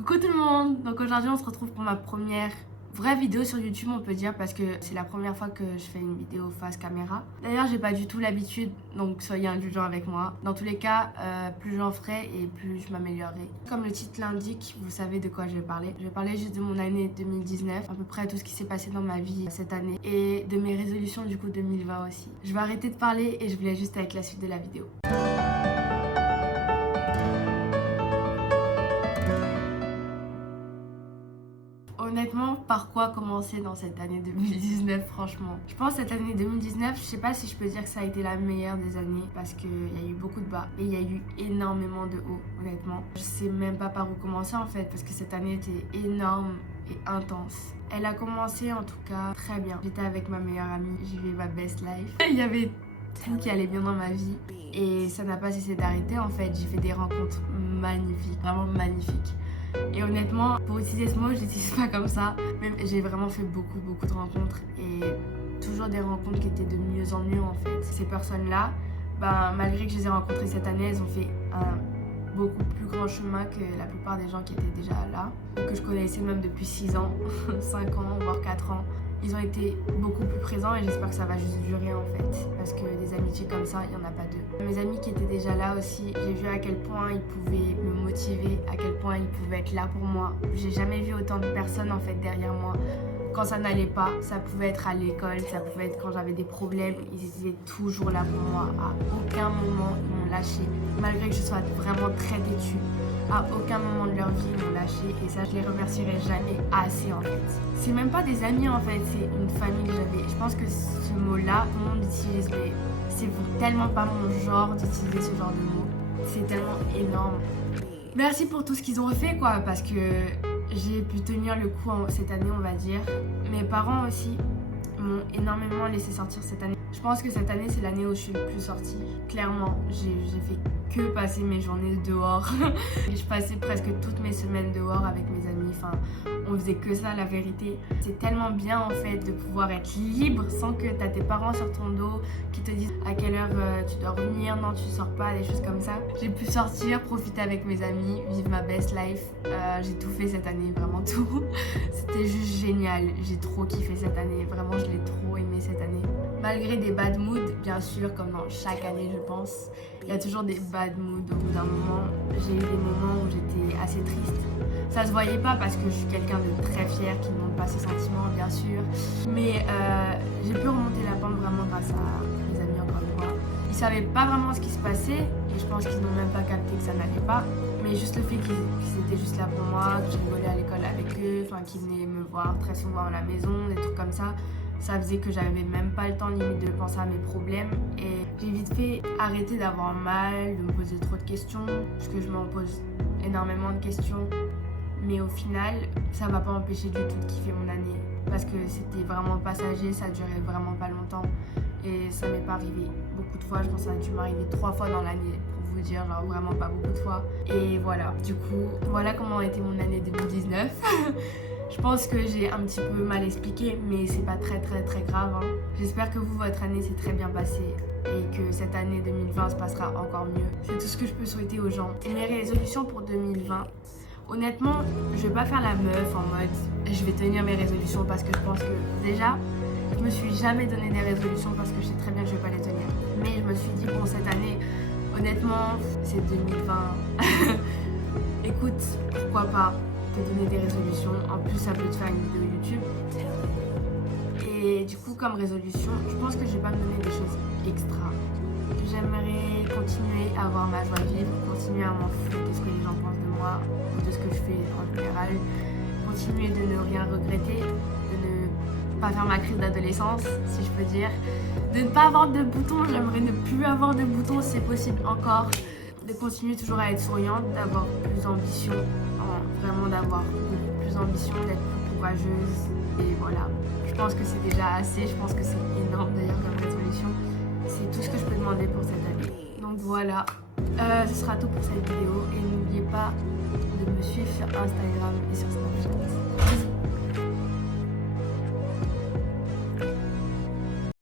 Coucou tout le monde. Donc aujourd'hui on se retrouve pour ma première vraie vidéo sur YouTube, on peut dire, parce que c'est la première fois que je fais une vidéo face caméra. D'ailleurs j'ai pas du tout l'habitude, donc soyez indulgents avec moi. Dans tous les cas, plus j'en ferai et plus je m'améliorerai. Comme le titre l'indique, vous savez de quoi je vais parler. Je vais parler juste de mon année 2019, à peu près tout ce qui s'est passé dans ma vie cette année et de mes résolutions du coup 2020 aussi. Je vais arrêter de parler et je vous laisse juste avec la suite de la vidéo. Honnêtement, par quoi commencer dans cette année 2019, franchement? Je pense que cette année 2019, je sais pas si je peux dire que ça a été la meilleure des années parce qu'il y a eu beaucoup de bas et il y a eu énormément de hauts, honnêtement. Je sais même pas par où commencer en fait parce que cette année était énorme et intense. Elle a commencé en tout cas très bien. J'étais avec ma meilleure amie, j'ai vécu ma best life. Il y avait tout qui allait bien dans ma vie et ça n'a pas cessé d'arrêter en fait. J'ai fait des rencontres magnifiques, vraiment magnifiques. Et honnêtement, pour utiliser ce mot, je l'utilise pas comme ça. Même j'ai vraiment fait beaucoup de rencontres et toujours des rencontres qui étaient de mieux en mieux en fait. Ces personnes-là, malgré que je les ai rencontrées cette année, elles ont fait un beaucoup plus grand chemin que la plupart des gens qui étaient déjà là, ou que je connaissais même depuis 6 ans, 5 ans, voire 4 ans. Ils ont été beaucoup plus présents et j'espère que ça va juste durer en fait. Parce que des amitiés comme ça, il n'y en a pas deux. Mes amis qui étaient déjà là aussi, j'ai vu à quel point ils pouvaient me motiver, à quel point ils pouvaient être là pour moi. J'ai jamais vu autant de personnes en fait derrière moi. Quand ça n'allait pas, ça pouvait être à l'école, ça pouvait être quand j'avais des problèmes, ils étaient toujours là pour moi. À aucun moment ils m'ont lâché, malgré que je sois vraiment très têtue. À aucun moment de leur vie ils m'ont lâché et ça je les remercierai jamais assez en fait. C'est même pas des amis en fait, c'est une famille que j'avais. Je pense que ce mot-là, tout le monde l'utilise, mais c'est tellement pas mon genre d'utiliser ce genre de mot. C'est tellement énorme. Merci pour tout ce qu'ils ont fait quoi, parce que j'ai pu tenir le coup cette année on va dire. Mes parents aussi m'ont énormément laissé sortir cette année. Je pense que cette année c'est l'année où je suis le plus sortie. Clairement, j'ai fait que passer mes journées dehors. Je passais presque toutes mes semaines dehors avec mes amis. Enfin, on faisait que ça la vérité. C'est tellement bien en fait de pouvoir être libre sans que t'as tes parents sur ton dos qui te disent à quelle heure tu dois revenir, non tu sors pas, des choses comme ça. J'ai pu sortir, profiter avec mes amis, vivre ma best life. J'ai tout fait cette année, vraiment tout. C'était juste génial. J'ai trop kiffé cette année. Vraiment, je l'ai trop aimé cette année. Malgré des bad moods, bien sûr, comme dans chaque année, je pense, il y a toujours des bad moods. Au bout d'un moment, j'ai eu des moments où j'étais assez triste. Ça se voyait pas parce que je suis quelqu'un de très fier qui ne montre pas ses sentiments, bien sûr. Mais j'ai pu remonter la pente vraiment grâce à mes amis, encore une fois. Ils savaient pas vraiment ce qui se passait et je pense qu'ils n'ont même pas capté que ça n'allait pas. Mais juste le fait qu'ils étaient juste là pour moi, que je rigolais à l'école avec eux, qu'ils venaient me voir très souvent à la maison, des trucs comme ça. Ça faisait que j'avais même pas le temps limite de penser à mes problèmes et j'ai vite fait arrêter d'avoir mal, de me poser trop de questions, parce que je m'en pose énormément de questions. Mais au final, ça m'a pas empêché du tout de kiffer mon année parce que c'était vraiment passager, ça durait vraiment pas longtemps et ça m'est pas arrivé beaucoup de fois. Je pense que ça a dû m'arriver 3 fois dans l'année pour vous dire, genre vraiment pas beaucoup de fois. Et voilà, du coup, voilà comment a été mon année 2019. Je pense que j'ai un petit peu mal expliqué, mais c'est pas très grave. Hein. J'espère que vous, votre année s'est très bien passée et que cette année 2020 se passera encore mieux. C'est tout ce que je peux souhaiter aux gens. Et mes résolutions pour 2020, honnêtement, je vais pas faire la meuf en mode je vais tenir mes résolutions parce que je pense que déjà, je me suis jamais donné des résolutions parce que je sais très bien que je vais pas les tenir. Mais je me suis dit bon, cette année, honnêtement, c'est 2020. Écoute, pourquoi pas te donner des résolutions, en plus ça peut te faire une vidéo YouTube. Et du coup comme résolution, je pense que je vais pas me donner des choses extra. J'aimerais continuer à avoir ma joie de vivre, continuer à m'en foutre de ce que les gens pensent de moi ou de ce que je fais en général, continuer de ne rien regretter, de ne pas faire ma crise d'adolescence si je peux dire, de ne pas avoir de boutons, j'aimerais ne plus avoir de boutons si c'est possible encore, de continuer toujours à être souriante, d'avoir plus d'ambition, vraiment d'avoir plus d'ambition, d'être plus courageuse et voilà. Je pense que c'est déjà assez, je pense que c'est énorme d'ailleurs comme résolution. C'est tout ce que je peux demander pour cette année. Donc voilà, ce sera tout pour cette vidéo et n'oubliez pas de me suivre sur Instagram et sur Snapchat.